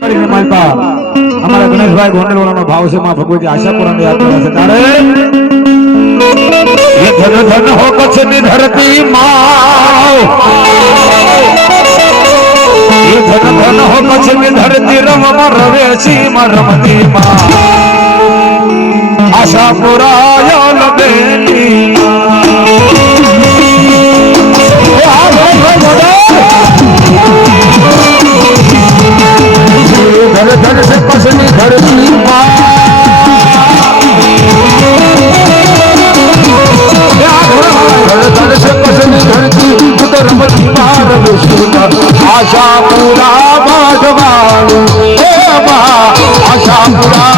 અમારા ગણેશભાઈ ગોંડલવાળાનો ભાવ છે, માં ભગવતી આશાપુરાને યાદ કરે છે. તારે ધન ધન હો કચ્છની ધરતી માં ધન ધન હો કચ્છની ધરતી રમમાં રવેશી માં રમતી માં આશાપુરાય બેટી. রাম রাম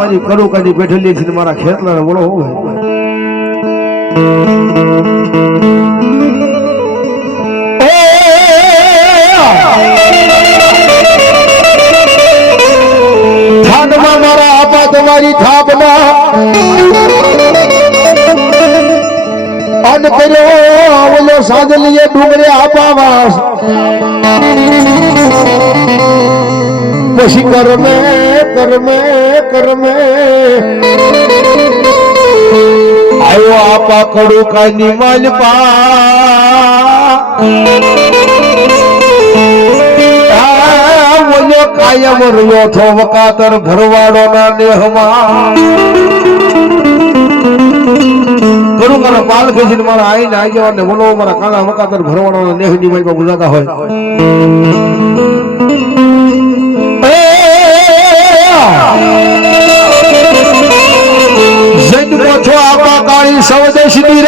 મારી કડું કાઢી બેઠેલી છે મારા ખેતલા બોલો, હો ભાઈ. થાનમાં મારા આપા તમારી થાપમાં અન કર્યો, ઓલો સાદલીએ ડુંગરે આપાવાસ પછી કરમે કરમે કરમે. આયો આપા કડું કાની માલપા કાયમ રહ્યો છો વકાતર ઘરવાળો ના નેહમાં કરો પાલ ખેંચીને મારા આઈને આઈ જવા બોલો મારા કાના વકાતર ભરવાના નેહની મારી ગુજરાતા હોય. સ્વદેશની